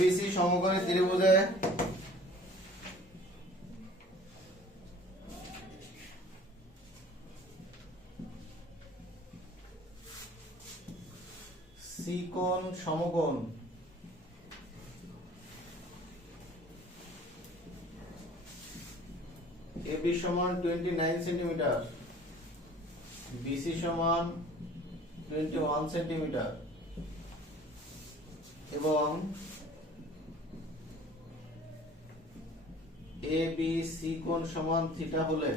ABC সমকোণী ত্রিভুজে C কোণ সমকোণ এবি সমান 29 সেন্টিমিটার, বিসি সমান 21 সেন্টিমিটার এবং এ বি সি কোণ সমান থিটা হলে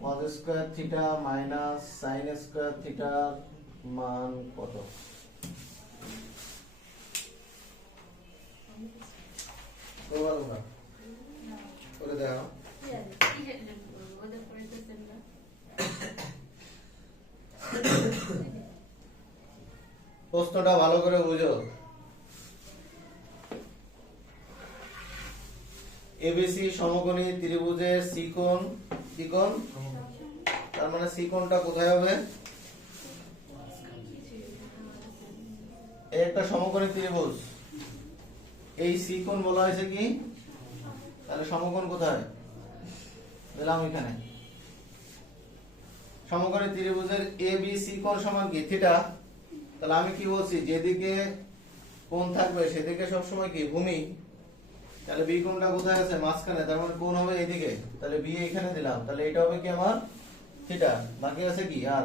cos square theta minus sin square থিটার মান কত? করে দাও। প্রশ্নটা ভালো করে বুঝো। এবিসি সমকোণী ত্রিভুজের সি কোণ, কি কোণ? তার মানে সি কোণটা কোথায় হবে? এই একটা সমকোণী ত্রিভুজ, এই সি কোণ বলা হয়েছে কি? তাহলে সমকোণ কোথায় দিলাম? এখানে। সমকোণী ত্রিভুজের এ বি সি কোণ সমান কি? থিটা। তাহলে আমি কি বলছি, যেদিকে কোণ থাকবে সেদিকে সবসময় কি? ভূমি। তাহলে বি কোণটা কোথায় আছে? মাঝখানে, তার মানে কোণ হবে এইদিকে। তাহলে বি এখানে দিলাম, তাহলে এটা হবে কি আমার? থিটা। বাকি আছে কি? আর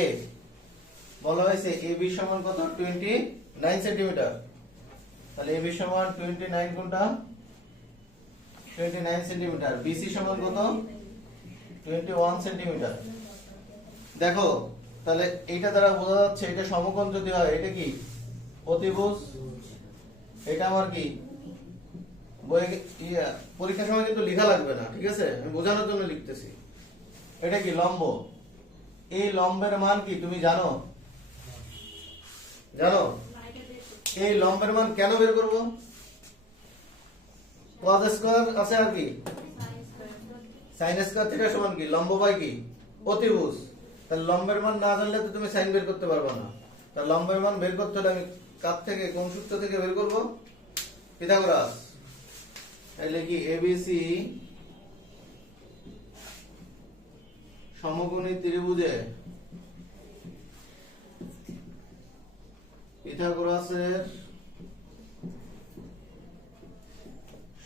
এ বলা হয়েছে এ বি সমান কত? 29 সেন্টিমিটার। তাহলে এ বি সমান 29 কোণটা 29 সেন্টিমিটার, বিসি সমান কত? 21 সেন্টিমিটার। দেখো তাহলে এইটা দ্বারা বোঝা যাচ্ছে এটা সমকোণ যদি হয় এটা কি? অতিভুজ। এটা আমার কি? পরীক্ষার সময় কিন্তু লেখা লাগবে না, ঠিক আছে? আমি বোঝানোর জন্য লিখতেছি। এটা কি? লম্ব। এই লম্বের মান কি তুমি জানো? জানো এই লম্বের মান কেন বের করব? cos স্কয়ার আছে আর কি sin স্কয়ার থিটা সমান কি? লম্ব বাই কি? অতিভুজ। তাহলে লম্বের মান না জানলে তো তুমি sin বের করতে পারবে না। তাহলে লম্বের মান বের করতে হলে আমি কার থেকে, কোন সূত্র থেকে বের করব? পিথাগোরাস। তাহলে কি এবিসি সমকোণী ত্রিভুজে পিথাগোরাসের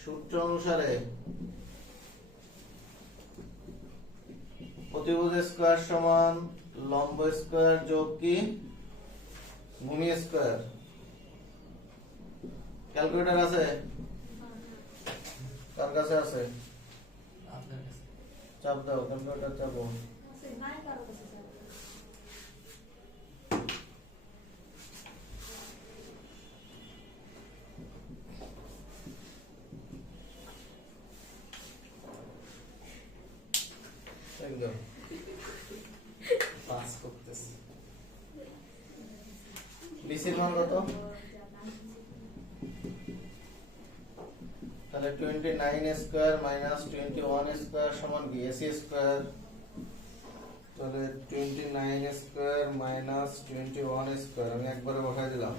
সূত্র অনুসারে অতিভুজ স্কয়ার সমান লম্ব স্কয়ার যোগ কি? ভূমি স্কয়ার। ক্যালকুলেটর আছে? কার কাছে আছে? আপনার কাছে। চাপ দাও, ক্যালকুলেটর চাপো। একদম পাস করতেছি। বিসির মান কত? তাহলে 29 স্কয়ার মাইনাস 21 স্কয়ার সমান কি? AC square. তাহলে 29 স্কয়ার মাইনাস 21 স্কয়ার আমি একবারে বসাই দিলাম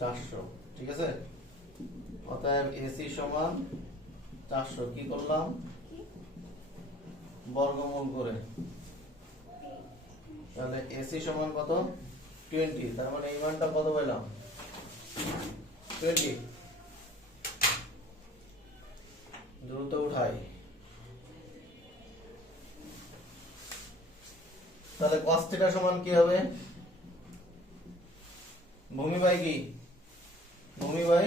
400, ঠিক আছে? অতএব এসি সমান 400 কি করলাম? বর্গমূল করে। তাহলে এসি সমান কত? 20। তার মানে এই মানটা কত পেলাম? 20। দ্রুত উঠাই। তাহলে cos থিটা সমান কি হবে? ভূমি বাই কি? ভূমি বাই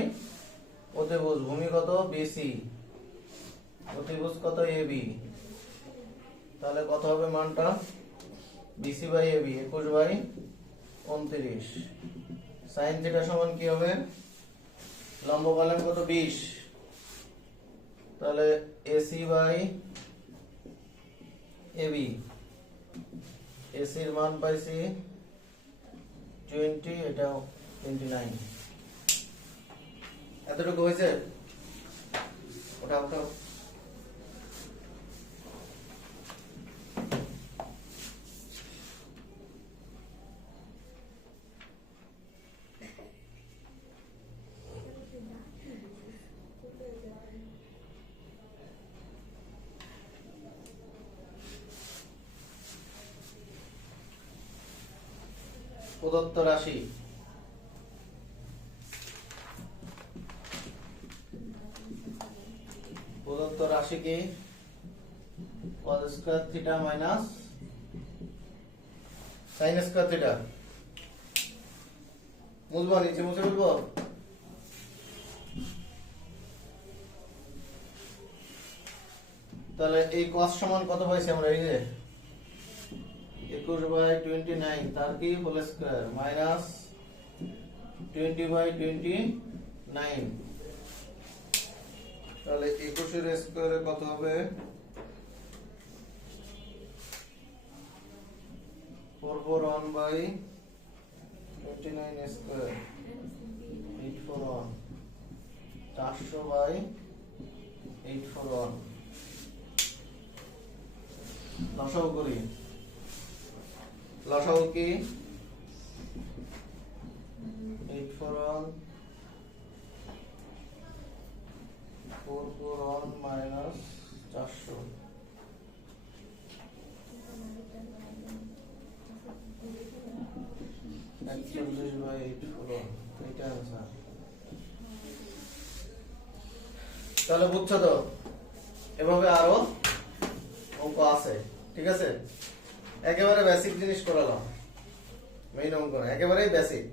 অতিভুজ। ভূমি কত? বিসি। অতিভুজ কত? এবি। তাহলে কত হবে মানটা? BC by AB 21 by 29। sin theta সমান কি হবে? লম্ব বলেন কত? 20। তাহলে এসি বাই এবি। এসির মান পাইছি 20, এটাও 29। এতটুকু হয়েছে? ওটা উঠাও। প্রদত্ত রাশি কি cos square theta minus sin square theta. মুছবো, নিচে মুছে ফেলবো। তাহলে এই cos সমান কত পাইছি আমরা? এই যে 21/29 তার কি হোল স্কয়ার মাইনাস 20/29। তাহলে 21 এর স্কয়ারে কত হবে? 441/29 স্কয়ার 841 400/841। লসাগু করি। লসাগু কি 841 441 মাইনাস 400 41/841। এইটা आंसर। তাহলে বুঝছো তো, এভাবে আরো অঙ্ক আছে, ঠিক আছে? একেবারে বেসিক জিনিস করালাম, মেইন অঙ্ক না, একেবারেই বেসিক।